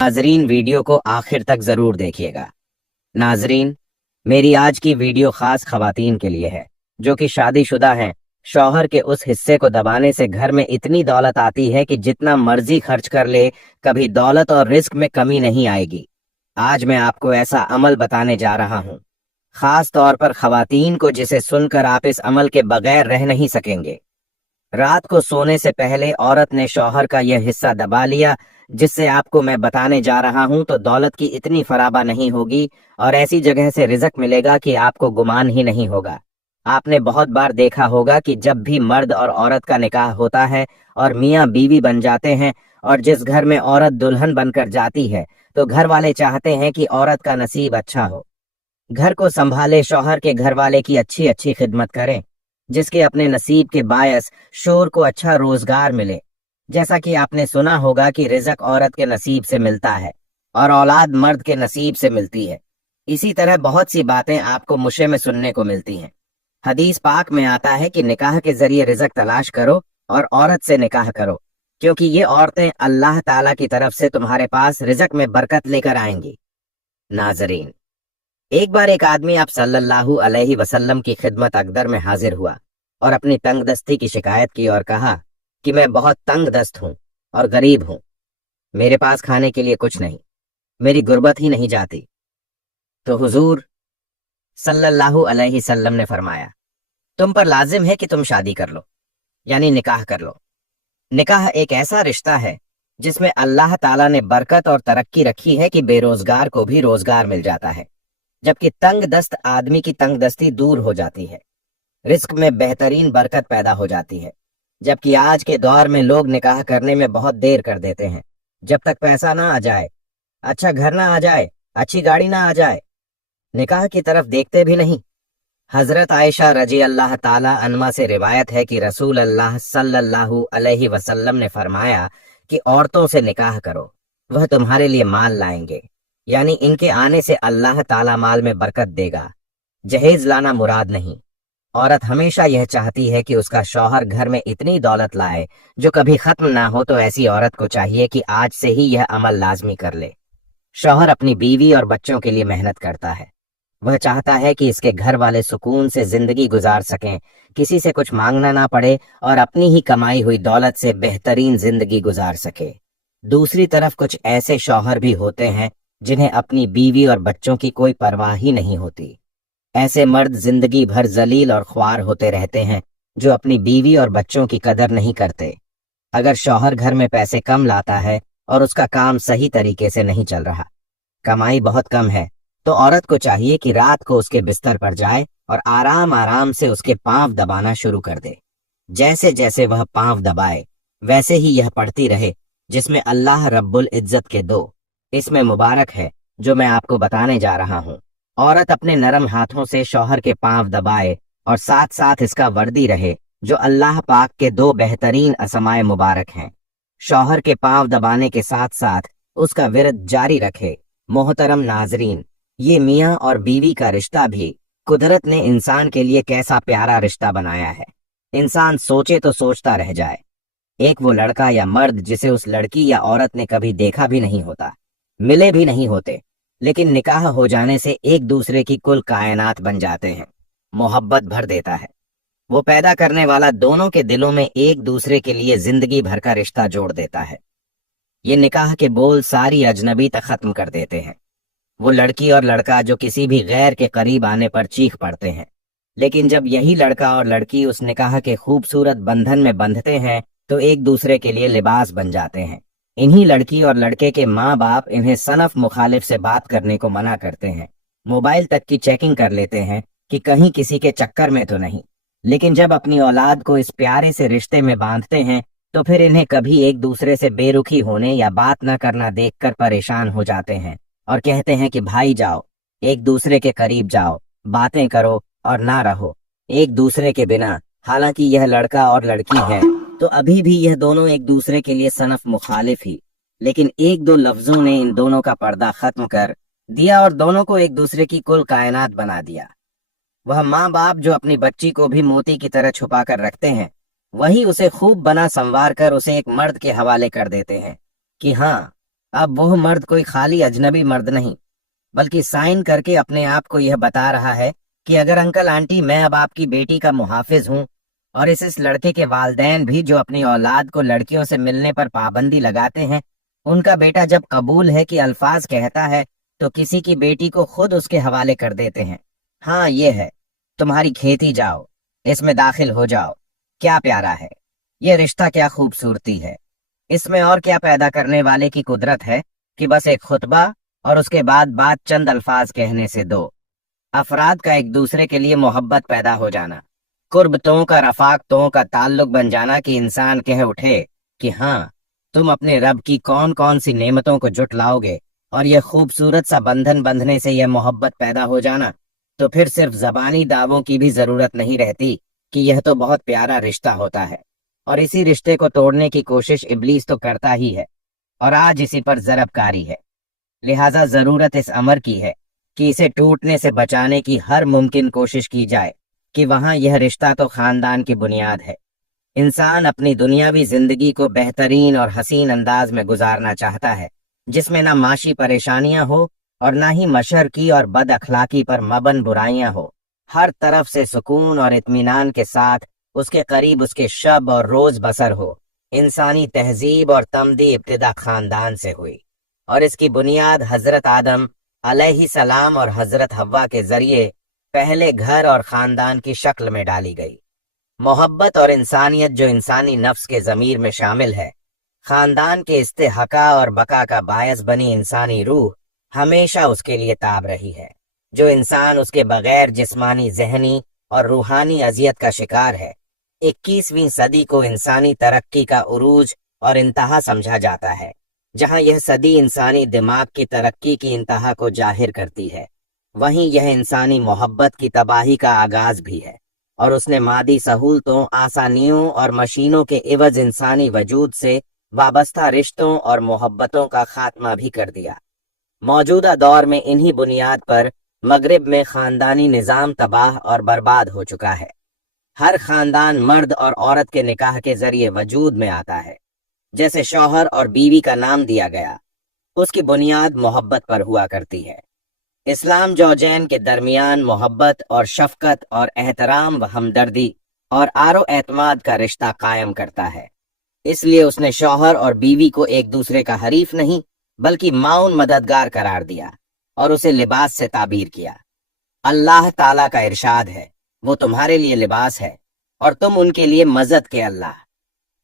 नाजरीन, वीडियो को आखिर तक ज़रूर देखिएगा। नाजरीन, मेरी आज की वीडियो खास खवातीन के लिए है जो कि शादीशुदा हैं। शौहर के उस हिस्से को दबाने से घर में इतनी दौलत आती है कि जितना मर्जी खर्च कर ले, कभी दौलत और रिस्क में कमी नहीं आएगी। आज मैं आपको ऐसा अमल बताने जा रहा हूँ, खास तौर पर खवातीन को, जिसे सुनकर आप इस अमल के बगैर रह नहीं सकेंगे। रात को सोने से पहले औरत ने शौहर का यह हिस्सा दबा लिया, जिससे आपको मैं बताने जा रहा हूं, तो दौलत की इतनी फराबा नहीं होगी और ऐसी जगह से रिज़्क मिलेगा कि आपको गुमान ही नहीं होगा। आपने बहुत बार देखा होगा कि जब भी मर्द और औरत का निकाह होता है और मियाँ बीवी बन जाते हैं, और जिस घर में औरत दुल्हन बनकर जाती है, तो घर वाले चाहते हैं कि औरत का नसीब अच्छा हो, घर को संभाले, शौहर के घर वाले की अच्छी अच्छी खिदमत करें, जिसके अपने नसीब के बायस शोर को अच्छा रोजगार मिले। जैसा कि आपने सुना होगा कि रिज़्क औरत के नसीब से मिलता है और औलाद मर्द के नसीब से मिलती है। इसी तरह बहुत सी बातें आपको मुशे में सुनने को मिलती हैं। हदीस पाक में आता है कि निकाह के जरिए रिज़्क तलाश करो और औरत से निकाह करो, क्योंकि ये औरतें अल्लाह ताला की तरफ से तुम्हारे पास रिज़्क में बरकत लेकर आएंगी। नाजरीन, एक बार एक आदमी आप सल्लल्लाहु अलैहि वसल्लम की खिदमत अकदर में हाजिर हुआ और अपनी तंगदस्ती की शिकायत की और कहा कि मैं बहुत तंग दस्त हूँ और गरीब हूँ, मेरे पास खाने के लिए कुछ नहीं, मेरी गुर्बत ही नहीं जाती। तो हुजूर सल्लल्लाहु अलैहि वसल्लम ने फरमाया, तुम पर लाजिम है कि तुम शादी कर लो, यानी निकाह कर लो। निकाह एक ऐसा रिश्ता है जिसमें अल्लाह ताला ने बरकत और तरक्की रखी है कि बेरोजगार को भी रोजगार मिल जाता है, जबकि तंग दस्त आदमी की तंग दस्ती दूर हो जाती है, रिस्क में बेहतरीन बरकत पैदा हो जाती है। जबकि आज के दौर में लोग निकाह करने में बहुत देर कर देते हैं, जब तक पैसा ना आ जाए, अच्छा घर ना आ जाए, अच्छी गाड़ी ना आ जाए, निकाह की तरफ देखते भी नहीं। हजरत आयशा रजी अल्लाह ताला अन्हा से रिवायत है कि रसूल अल्लाह सल्लल्लाहु अलैहि वसल्लम ने फरमाया कि औरतों से निकाह करो, वह तुम्हारे लिए माल लाएंगे, यानी इनके आने से अल्लाह ताला माल में बरकत देगा। जहेज लाना मुराद नहीं। औरत हमेशा यह चाहती है कि उसका शौहर घर में इतनी दौलत लाए जो कभी खत्म ना हो, तो ऐसी औरत को चाहिए कि आज से ही यह अमल लाजमी कर ले। शौहर अपनी बीवी और बच्चों के लिए मेहनत करता है, वह चाहता है कि इसके घर वाले सुकून से जिंदगी गुजार सकें, किसी से कुछ मांगना ना पड़े और अपनी ही कमाई हुई दौलत से बेहतरीन जिंदगी गुजार सके। दूसरी तरफ कुछ ऐसे शौहर भी होते हैं जिन्हें अपनी बीवी और बच्चों की कोई परवाह ही नहीं होती। ऐसे मर्द जिंदगी भर जलील और ख्वार होते रहते हैं, जो अपनी बीवी और बच्चों की कदर नहीं करते। अगर शौहर घर में पैसे कम लाता है और उसका काम सही तरीके से नहीं चल रहा, कमाई बहुत कम है, तो औरत को चाहिए कि रात को उसके बिस्तर पर जाए और आराम आराम से उसके पांव दबाना शुरू कर दे। जैसे जैसे वह पांव दबाए, वैसे ही यह पढ़ती रहे, जिसमें अल्लाह रब्बुल इज्जत के दो इसमें मुबारक है जो मैं आपको बताने जा रहा हूँ। औरत अपने नरम हाथों से शौहर के पांव दबाए और साथ साथ इसका वर्दी रहे, जो अल्लाह पाक के दो बेहतरीन असमाए मुबारक हैं। शौहर के पांव दबाने के साथ साथ उसका विरद जारी रखे। मोहतरम नाजरीन, ये मियाँ और बीवी का रिश्ता भी कुदरत ने इंसान के लिए कैसा प्यारा रिश्ता बनाया है, इंसान सोचे तो सोचता रह जाए। एक वो लड़का या मर्द जिसे उस लड़की या औरत ने कभी देखा भी नहीं होता, मिले भी नहीं होते, लेकिन निकाह हो जाने से एक दूसरे की कुल कायनात बन जाते हैं, मोहब्बत भर देता है। वो पैदा करने वाला दोनों के दिलों में एक दूसरे के लिए जिंदगी भर का रिश्ता जोड़ देता है। ये निकाह के बोल सारी अजनबी तक खत्म कर देते हैं। वो लड़की और लड़का जो किसी भी गैर के करीब आने पर चीख पड़ते हैं, लेकिन जब यही लड़का और लड़की उस निकाह के खूबसूरत बंधन में बंधते हैं, तो एक दूसरे के लिए लिबास बन जाते हैं। इन्हीं लड़की और लड़के के माँ बाप इन्हें सनफ मुखालिफ से बात करने को मना करते हैं, मोबाइल तक की चेकिंग कर लेते हैं कि कहीं किसी के चक्कर में तो नहीं। लेकिन जब अपनी औलाद को इस प्यारे से रिश्ते में बांधते हैं, तो फिर इन्हें कभी एक दूसरे से बेरुखी होने या बात न करना देखकर परेशान हो जाते हैं और कहते हैं कि भाई जाओ, एक दूसरे के करीब जाओ, बातें करो और ना रहो एक दूसरे के बिना। हालांकि यह लड़का और लड़की है, तो अभी भी यह दोनों एक दूसरे के लिए सनफ मुखालिफ ही, लेकिन एक दो लफ्जों ने इन दोनों का पर्दा खत्म कर दिया और दोनों को एक दूसरे की कुल कायनात बना दिया। वह माँ बाप जो अपनी बच्ची को भी मोती की तरह छुपा कर रखते हैं, वही उसे खूब बना संवार कर उसे एक मर्द के हवाले कर देते हैं कि हाँ, अब वो मर्द कोई खाली अजनबी मर्द नहीं, बल्कि साइन करके अपने आप को यह बता रहा है कि अगर अंकल आंटी मैं अब आपकी बेटी का मुहाफिज हूँ, और इस लड़के के वालदैन भी जो अपनी औलाद को लड़कियों से मिलने पर पाबंदी लगाते हैं, उनका बेटा जब कबूल है कि अल्फाज कहता है तो किसी की बेटी को खुद उसके हवाले कर देते हैं। हाँ ये है, तुम्हारी खेती जाओ, इसमें दाखिल हो जाओ। क्या प्यारा है ये रिश्ता, क्या खूबसूरती है। इसमें और क्या पैदा करने वाले की कुदरत है कि बस एक खुतबा और उसके बाद बात चंद अल्फाज कहने से दो अफराद का एक दूसरे के लिए मोहब्बत पैदा हो जाना, कुर्बतों का रफाकतों का ताल्लुक बन जाना कि इंसान कह उठे कि हाँ तुम अपने रब की कौन कौन सी नेमतों को जुटलाओगे, और यह खूबसूरत सा बंधन बंधने से यह मोहब्बत पैदा हो जाना, तो फिर सिर्फ जबानी दावों की भी जरूरत नहीं रहती कि यह तो बहुत प्यारा रिश्ता होता है। और इसी रिश्ते को तोड़ने की कोशिश इब्लीस तो करता ही है, और आज इसी पर जरबकारी है। लिहाजा जरूरत इस अमर की है कि इसे टूटने से बचाने की हर मुमकिन कोशिश की जाए कि वहां यह रिश्ता तो खानदान की बुनियाद है। इंसान अपनी दुनियावी जिंदगी को बेहतरीन और हसीन अंदाज में गुजारना चाहता है, जिसमें ना माशी परेशानियां हो और ना ही मशरकी और बद अखलाकी पर मबन बुराइयां हो। हर तरफ से सुकून और इत्मीनान के साथ उसके करीब उसके शब और रोज बसर हो। इंसानी तहजीब और तमदी इब्तिदा खानदान से हुई, और इसकी बुनियाद हजरत आदम अलैहिस्सलाम और हजरत हव्वा के जरिए पहले घर और खानदान की शक्ल में डाली गई। मोहब्बत और इंसानियत जो इंसानी नफ्स के जमीर में शामिल है, खानदान के इस्तेहका और बका का बायस बनी इंसानी रूह हमेशा उसके लिए ताब रही है। जो इंसान उसके बगैर जिस्मानी, जहनी और रूहानी अजियत का शिकार है। 21वीं सदी को इंसानी तरक्की का उरूज और इंतहा समझा जाता है, जहां यह सदी इंसानी दिमाग की तरक्की की इंतहा को जाहिर करती है, वहीं यह इंसानी मोहब्बत की तबाही का आगाज भी है। और उसने मादी सहूलतों, आसानियों और मशीनों के इवज इंसानी वजूद से वाबस्ता रिश्तों और मोहब्बतों का खात्मा भी कर दिया। मौजूदा दौर में इन्हीं बुनियाद पर मगरिब में खानदानी निज़ाम तबाह और बर्बाद हो चुका है। हर खानदान मर्द और औरत के निकाह के जरिए वजूद में आता है। जैसे शौहर और बीवी का नाम दिया गया, उसकी बुनियाद मोहब्बत पर हुआ करती है। इस्लाम जौजैन के दरमियान मोहब्बत और शफकत और एहतराम व हमदर्दी और आरो एतमाद का रिश्ता कायम करता है। इसलिए उसने शौहर और बीवी को एक दूसरे का हरीफ नहीं बल्कि माउन मददगार करार दिया और उसे लिबास से ताबीर किया। अल्लाह ताला का इरशाद है, वो तुम्हारे लिए लिबास है और तुम उनके लिए मजद के। अल्लाह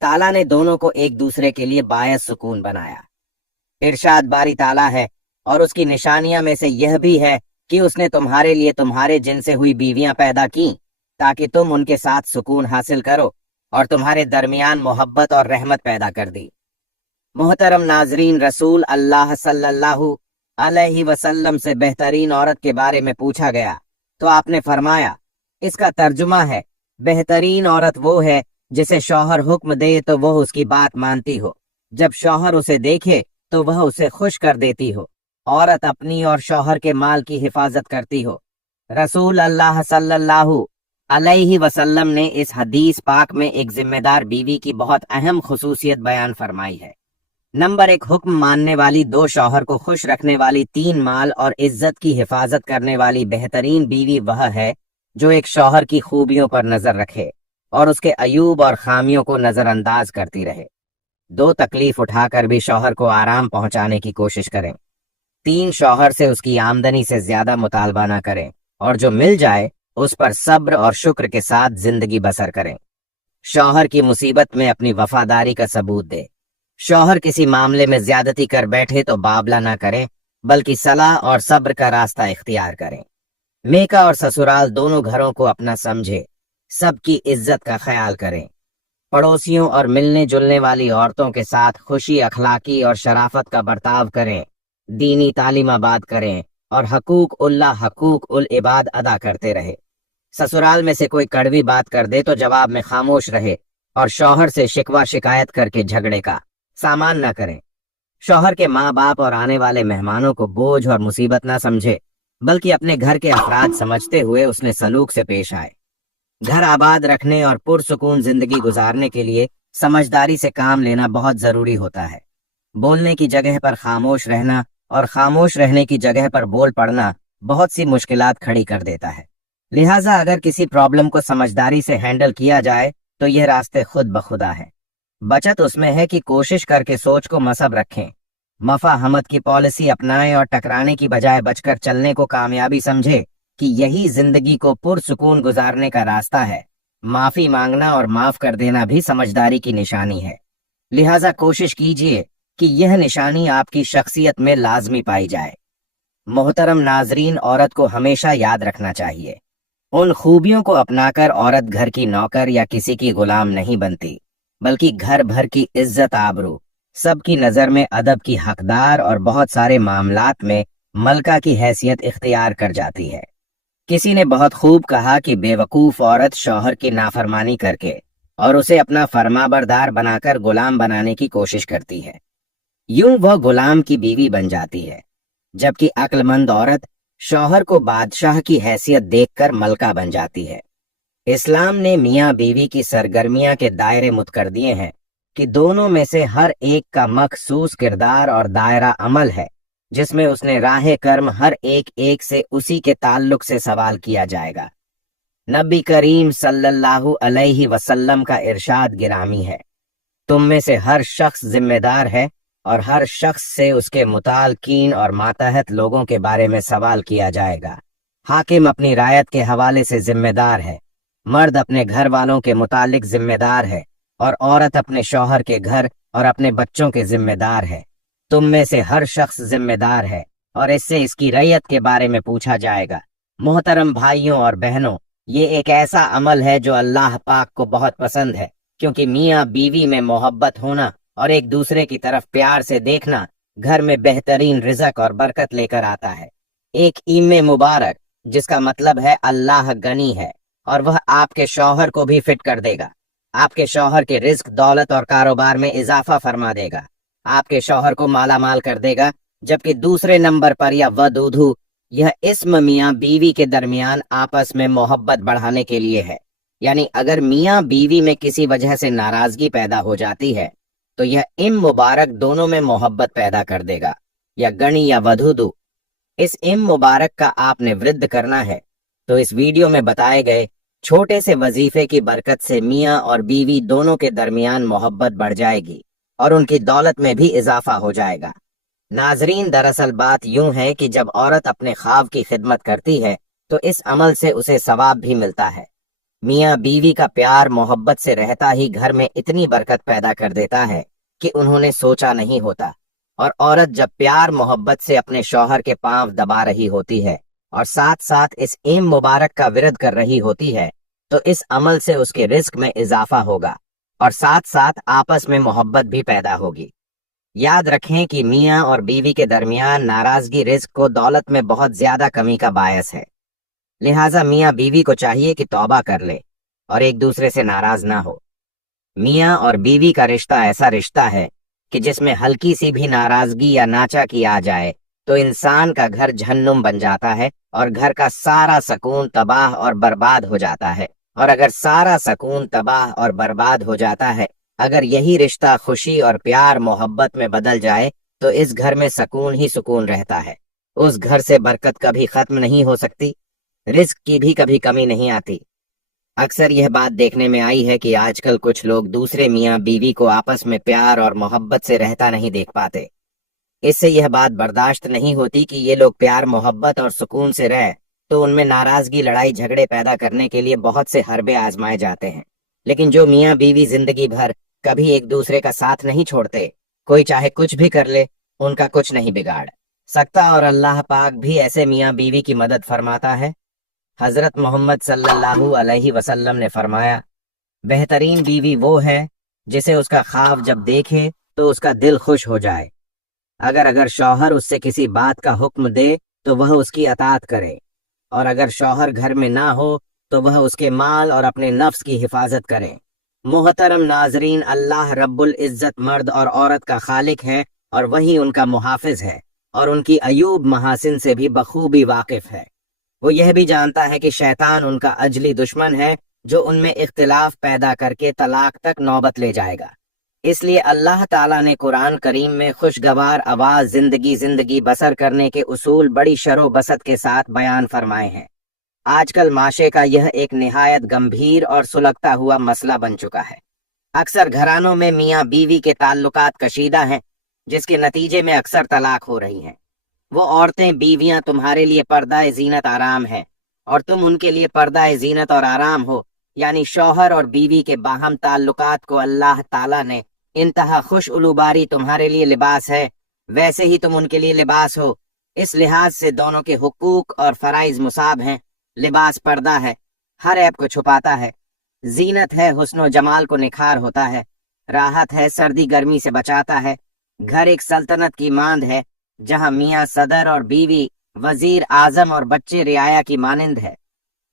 ताला ने दोनों को एक दूसरे के लिए बायस सुकून बनाया। इरशाद बारी ताला है, और उसकी निशानियां में से यह भी है कि उसने तुम्हारे लिए तुम्हारे जिनसे हुई बीवियां पैदा की ताकि तुम उनके साथ सुकून हासिल करो, और तुम्हारे दरमियान मोहब्बत और रहमत पैदा कर दी। मोहतरम नाजरीन, रसूल अल्लाह सल्लल्लाहु अलैहि वसल्लम से बेहतरीन औरत के बारे में पूछा गया तो आपने फरमाया, इसका तर्जुमा है, बेहतरीन औरत वो है जिसे शौहर हुक्म दे तो वह उसकी बात मानती हो, जब शौहर उसे देखे तो वह उसे खुश कर देती हो। औरत अपनी और शौहर के माल की हिफाजत करती हो। रसूल अल्लाह सल्लल्लाहु अलैहि वसल्लम ने इस हदीस पाक में एक जिम्मेदार बीवी की बहुत अहम खुसूसियत बयान फरमाई है। नंबर 1, हुक्म मानने वाली, 2 शौहर को खुश रखने वाली, 3 माल और इज्जत की हिफाजत करने वाली बेहतरीन बीवी वह है जो एक शौहर की खूबियों पर नजर रखे और उसके अयूब और खामियों को नजरअंदाज करती रहे। 2 तकलीफ उठाकर भी शौहर को आराम पहुंचाने की कोशिश करें। 3 शौहर से उसकी आमदनी से ज्यादा मुतालबा ना करें, और जो मिल जाए उस पर सब्र और शुक्र के साथ जिंदगी बसर करें। शौहर की मुसीबत में अपनी वफादारी का सबूत दे। शौहर किसी मामले में ज्यादती कर बैठे तो बाबला ना करें, बल्कि सलाह और सब्र का रास्ता इख्तियार करें। मेका और ससुराल दोनों घरों को अपना समझे, सबकी इज्जत का ख्याल करें। पड़ोसियों और मिलने जुलने वाली औरतों के साथ खुशी, अखलाकी और शराफत का बर्ताव करें। दीनी तालीमाबाद करें और हकूक उल इबाद अदा करते रहे। ससुराल में से कोई कड़वी बात कर दे तो जवाब में खामोश रहे और शौहर से शिकवा शिकायत करके झगड़े का सामान न करें। शौहर के माँ बाप और आने वाले मेहमानों को बोझ और मुसीबत न समझे, बल्कि अपने घर के अफराद समझते हुए उसने सलूक से पेश आए। घर आबाद रखने और पुरसुकून जिंदगी गुजारने के लिए समझदारी से काम लेना बहुत जरूरी होता है। بولنے کی جگہ پر خاموش رہنا اور خاموش رہنے کی جگہ پر بول پڑنا بہت سی مشکلات کھڑی کر دیتا ہے۔ لہٰذا اگر کسی پرابلم کو سمجھداری سے ہینڈل کیا جائے تو یہ راستے خود بخدا ہے۔ بچت اس میں ہے کہ کوشش کر کے سوچ کو مصب رکھیں، مفاہمت کی پالیسی اپنائیں اور ٹکرانے کی بجائے بچ کر چلنے کو کامیابی سمجھے کہ یہی زندگی کو پرسکون گزارنے کا راستہ ہے۔ معافی مانگنا اور معاف کر دینا بھی سمجھداری کی نشانی ہے، لہٰذا کوشش کیجیے کہ یہ نشانی آپ کی شخصیت میں لازمی پائی جائے۔ محترم ناظرین، عورت کو ہمیشہ یاد رکھنا چاہیے، ان خوبیوں کو اپنا کر عورت گھر کی نوکر یا کسی کی غلام نہیں بنتی، بلکہ گھر بھر کی عزت آبرو، سب کی نظر میں ادب کی حقدار اور بہت سارے معاملات میں ملکہ کی حیثیت اختیار کر جاتی ہے۔ کسی نے بہت خوب کہا کہ بے وقوف عورت شوہر کی نافرمانی کر کے اور اسے اپنا فرما بردار بنا کر غلام بنانے کی کوشش کرتی ہے، یوں وہ غلام کی بیوی بن جاتی ہے، جبکہ عقل مند عورت شوہر کو بادشاہ کی حیثیت دیکھ کر ملکہ بن جاتی ہے۔ اسلام نے میاں بیوی کی سرگرمیاں کے دائرے مت کر دیے ہیں کہ دونوں میں سے ہر ایک کا مخصوص کردار اور دائرہ عمل ہے، جس میں اس نے راہ کرم ہر ایک سے اسی کے تعلق سے سوال کیا جائے گا۔ نبی کریم صلی اللہ علیہ وسلم کا ارشاد گرامی ہے، تم میں سے ہر شخص ذمہ دار ہے اور ہر شخص سے اس کے متعلقین اور ماتحت لوگوں کے بارے میں سوال کیا جائے گا۔ حاکم اپنی رعیت کے حوالے سے ذمہ دار ہے، مرد اپنے گھر والوں کے متعلق ذمہ دار ہے اور عورت اپنے شوہر کے گھر اور اپنے بچوں کے ذمہ دار ہے۔ تم میں سے ہر شخص ذمہ دار ہے اور اس سے اس کی رعیت کے بارے میں پوچھا جائے گا۔ محترم بھائیوں اور بہنوں، یہ ایک ایسا عمل ہے جو اللہ پاک کو بہت پسند ہے، کیونکہ میاں بیوی میں محبت ہونا اور ایک دوسرے کی طرف پیار سے دیکھنا گھر میں بہترین رزق اور برکت لے کر آتا ہے۔ ایک ایم مبارک جس کا مطلب ہے اللہ غنی ہے اور وہ آپ کے شوہر کو بھی فٹ کر دے گا، آپ کے شوہر کے رزق، دولت اور کاروبار میں اضافہ فرما دے گا، آپ کے شوہر کو مالا مال کر دے گا۔ جبکہ دوسرے نمبر پر یا ودودھو، یہ اسم میاں بیوی کے درمیان آپس میں محبت بڑھانے کے لیے ہے، یعنی اگر میاں بیوی میں کسی وجہ سے ناراضگی پیدا ہو جاتی ہے تو یہ ام مبارک دونوں میں محبت پیدا کر دے گا۔ یا گنی یا ودودھو، اس ام مبارک کا آپ نے ورد کرنا ہے تو اس ویڈیو میں بتائے گئے چھوٹے سے وظیفے کی برکت سے میاں اور بیوی دونوں کے درمیان محبت بڑھ جائے گی اور ان کی دولت میں بھی اضافہ ہو جائے گا۔ ناظرین، دراصل بات یوں ہے کہ جب عورت اپنے خاوند کی خدمت کرتی ہے تو اس عمل سے اسے ثواب بھی ملتا ہے۔ میاں بیوی کا پیار محبت سے رہتا ہی گھر میں اتنی برکت پیدا کر دیتا ہے کہ انہوں نے سوچا نہیں ہوتا، اور عورت جب پیار محبت سے اپنے شوہر کے پاؤں دبا رہی ہوتی ہے اور ساتھ ساتھ اس ایم مبارک کا ورد کر رہی ہوتی ہے تو اس عمل سے اس کے رزق میں اضافہ ہوگا اور ساتھ ساتھ آپس میں محبت بھی پیدا ہوگی۔ یاد رکھیں کہ میاں اور بیوی کے درمیان ناراضگی رزق کو دولت میں بہت زیادہ کمی کا باعث ہے، لہٰذا میاں بیوی کو چاہیے کہ توبہ کر لے اور ایک دوسرے سے ناراض نہ ہو۔ میاں اور بیوی کا رشتہ ایسا رشتہ ہے کہ جس میں ہلکی سی بھی ناراضگی یا ناچاکی آ جائے تو انسان کا گھر جہنم بن جاتا ہے اور گھر کا سارا سکون تباہ اور برباد ہو جاتا ہے۔ اور اگر سارا سکون تباہ اور برباد ہو جاتا ہے، اگر یہی رشتہ خوشی اور پیار محبت میں بدل جائے تو اس گھر میں سکون ہی سکون رہتا ہے، اس گھر سے برکت کبھی ختم نہیں ہو سکتی، رزق کی بھی کبھی کمی نہیں آتی۔ اکثر یہ بات دیکھنے میں آئی ہے کہ آج کل کچھ لوگ دوسرے میاں بیوی کو آپس میں پیار اور محبت سے رہتا نہیں دیکھ پاتے۔ اس سے یہ بات برداشت نہیں ہوتی کہ یہ لوگ پیار محبت اور سکون سے رہ تو ان میں ناراضگی لڑائی جھگڑے پیدا کرنے کے لیے بہت سے حربے آزمائے جاتے ہیں، لیکن جو میاں بیوی زندگی بھر کبھی ایک دوسرے کا ساتھ نہیں چھوڑتے، کوئی چاہے کچھ بھی کر لے ان کا کچھ نہیں بگاڑ سکتا، اور اللہ پاک بھی ایسے میاں بیوی کی مدد فرماتا ہے۔ حضرت محمد صلی اللہ علیہ وسلم نے فرمایا، بہترین بیوی وہ ہے جسے اس کا خاوند جب دیکھے تو اس کا دل خوش ہو جائے۔ اگر شوہر اس سے کسی بات کا حکم دے تو وہ اس کی اطاعت کرے، اور اگر شوہر گھر میں نہ ہو تو وہ اس کے مال اور اپنے نفس کی حفاظت کرے۔ محترم ناظرین، اللہ رب العزت مرد اور عورت کا خالق ہے اور وہی ان کا محافظ ہے، اور ان کی عیوب محاسن سے بھی بخوبی واقف ہے۔ وہ یہ بھی جانتا ہے کہ شیطان ان کا اجلی دشمن ہے جو ان میں اختلاف پیدا کر کے طلاق تک نوبت لے جائے گا۔ اس لیے اللہ تعالیٰ نے قرآن کریم میں خوشگوار آواز زندگی بسر کرنے کے اصول بڑی شر و بسط کے ساتھ بیان فرمائے ہیں۔ آج کل معاشرے کا یہ ایک نہایت گمبھیر اور سلگتا ہوا مسئلہ بن چکا ہے۔ اکثر گھرانوں میں میاں بیوی کے تعلقات کشیدہ ہیں، جس کے نتیجے میں اکثر طلاق ہو رہی ہیں۔ وہ عورتیں بیویاں تمہارے لیے پردہ زینت آرام ہیں اور تم ان کے لیے پردہ زینت اور آرام ہو، یعنی شوہر اور بیوی کے باہم تعلقات کو اللہ تعالیٰ نے انتہا خوش الوباری تمہارے لیے لباس ہے، ویسے ہی تم ان کے لیے لباس ہو۔ اس لحاظ سے دونوں کے حقوق اور فرائض مصاب ہیں۔ لباس پردہ ہے، ہر عیب کو چھپاتا ہے، زینت ہے، حسن و جمال کو نکھار ہوتا ہے، راحت ہے، سردی گرمی سے بچاتا ہے۔ گھر ایک سلطنت کی ماند ہے، جہاں میاں صدر اور بیوی وزیر اعظم اور بچے رعایا کی مانند ہے۔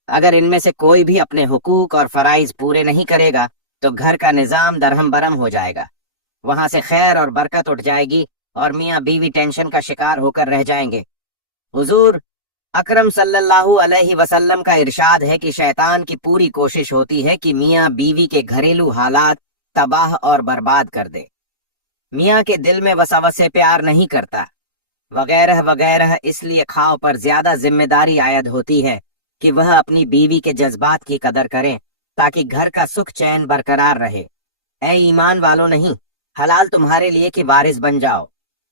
اگر ان میں سے کوئی بھی اپنے حقوق اور فرائض پورے نہیں کرے گا تو گھر کا نظام درہم برہم ہو جائے گا، وہاں سے خیر اور برکت اٹھ جائے گی اور میاں بیوی ٹینشن کا شکار ہو کر رہ جائیں گے۔ حضور اکرم صلی اللہ علیہ وسلم کا ارشاد ہے کہ شیطان کی پوری کوشش ہوتی ہے کہ میاں بیوی کے گھریلو حالات تباہ اور برباد کر دے۔ میاں کے دل میں وسوسے پیار نہیں کرتا، وغیرہ وغیرہ، اس لیے خواہ پر زیادہ ذمہ داری عائد ہوتی ہے کہ وہ اپنی بیوی کے جذبات کی قدر کریں تاکہ گھر کا سکھ چین برقرار رہے۔ اے ایمان والو، نہیں حلال تمہارے لیے کہ وارث بن جاؤ۔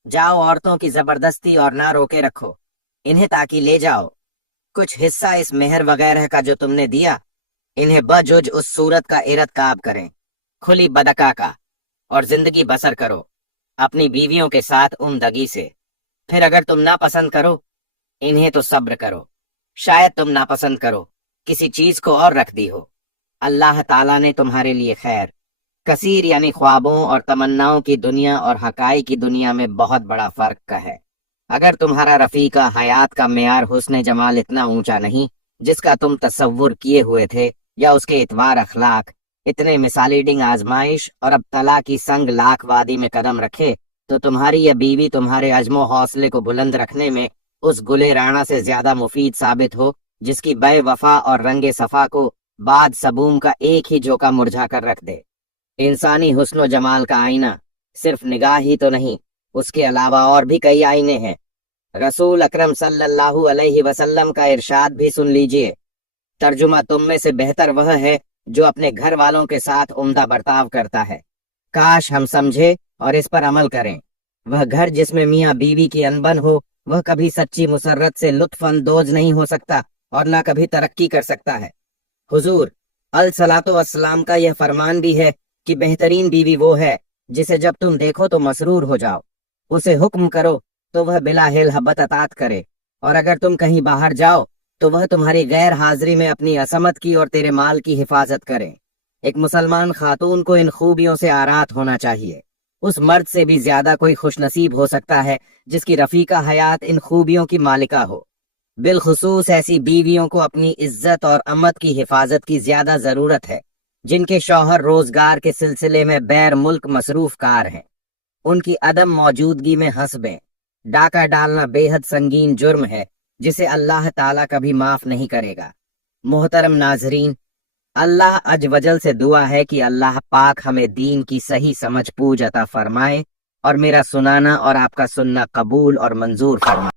جاؤ عورتوں کی زبردستی اور نہ روکے رکھو، انہیں تاکہ لے جاؤ کچھ حصہ اس مہر وغیرہ کا جو تم نے دیا، انہیں بجوج اس صورت کا ارتکاب کریں کھلی بدکا کا، اور زندگی بسر کرو اپنی بیویوں کے ساتھ عمدگی سے۔ پھر اگر تم ناپسند کرو انہیں تو صبر کرو، شاید تم ناپسند کرو کسی چیز کو اور رکھ دی ہو۔ اللہ تعالیٰ نے تمہارے لیے خیر کثیر، یعنی خوابوں اور تمناؤں کی دنیا اور حقائق کی دنیا میں بہت بڑا فرق کا ہے۔ اگر تمہارا رفیقہ حیات کا معیار حسن جمال اتنا اونچا نہیں جس کا تم تصور کیے ہوئے تھے، یا اس کے اعتبار اخلاق اتنے مثالیڈنگ آزمائش اور ابتلا کی سنگ لاکھ وادی میں قدم رکھے، تو تمہاری یہ بیوی تمہارے عزم و حوصلے کو بلند رکھنے میں اس گلے رانا سے زیادہ مفید ثابت ہو جس کی بے وفا اور رنگ صفا کو بعد سبوم کا ایک ہی جھونکا مرجھا کر رکھ دے۔ انسانی حسن و جمال کا آئینہ صرف نگاہ ہی تو نہیں، اس کے علاوہ اور بھی کئی آئینے ہیں۔ رسول اکرم صلی اللہ علیہ وسلم کا ارشاد بھی سن لیجئے، ترجمہ تم میں سے بہتر وہ ہے جو اپنے گھر والوں کے ساتھ عمدہ برتاؤ کرتا ہے۔ کاش ہم سمجھے اور اس پر عمل کریں۔ وہ گھر جس میں میاں بیوی کی انبن ہو، وہ کبھی سچی مسرت سے لطف اندوز نہیں ہو سکتا اور نہ کبھی ترقی کر سکتا ہے۔ حضور الصلاۃ والسلام کا یہ فرمان بھی ہے کہ بہترین بیوی وہ ہے جسے جب تم دیکھو تو مسرور ہو جاؤ، اسے حکم کرو تو وہ بلا حیل حبت اطاعت کرے، اور اگر تم کہیں باہر جاؤ تو وہ تمہاری غیر حاضری میں اپنی عصمت کی اور تیرے مال کی حفاظت کرے۔ ایک مسلمان خاتون کو ان خوبیوں سے آرات ہونا چاہیے۔ اس مرد سے بھی زیادہ کوئی خوش نصیب ہو سکتا ہے جس کی رفیقہ حیات ان خوبیوں کی مالکہ ہو۔ بالخصوص ایسی بیویوں کو اپنی عزت اور امت کی حفاظت کی زیادہ ضرورت ہے جن کے شوہر روزگار کے سلسلے میں بیر ملک مصروف کار ہیں۔ ان کی عدم موجودگی میں حسبیں ڈاکہ ڈالنا بے حد سنگین جرم ہے جسے اللہ تعالیٰ کبھی معاف نہیں کرے گا۔ محترم ناظرین، اللہ عز وجل سے دعا ہے کہ اللہ پاک ہمیں دین کی صحیح سمجھ بوجھ عطا فرمائے اور میرا سنانا اور آپ کا سننا قبول اور منظور فرمائے۔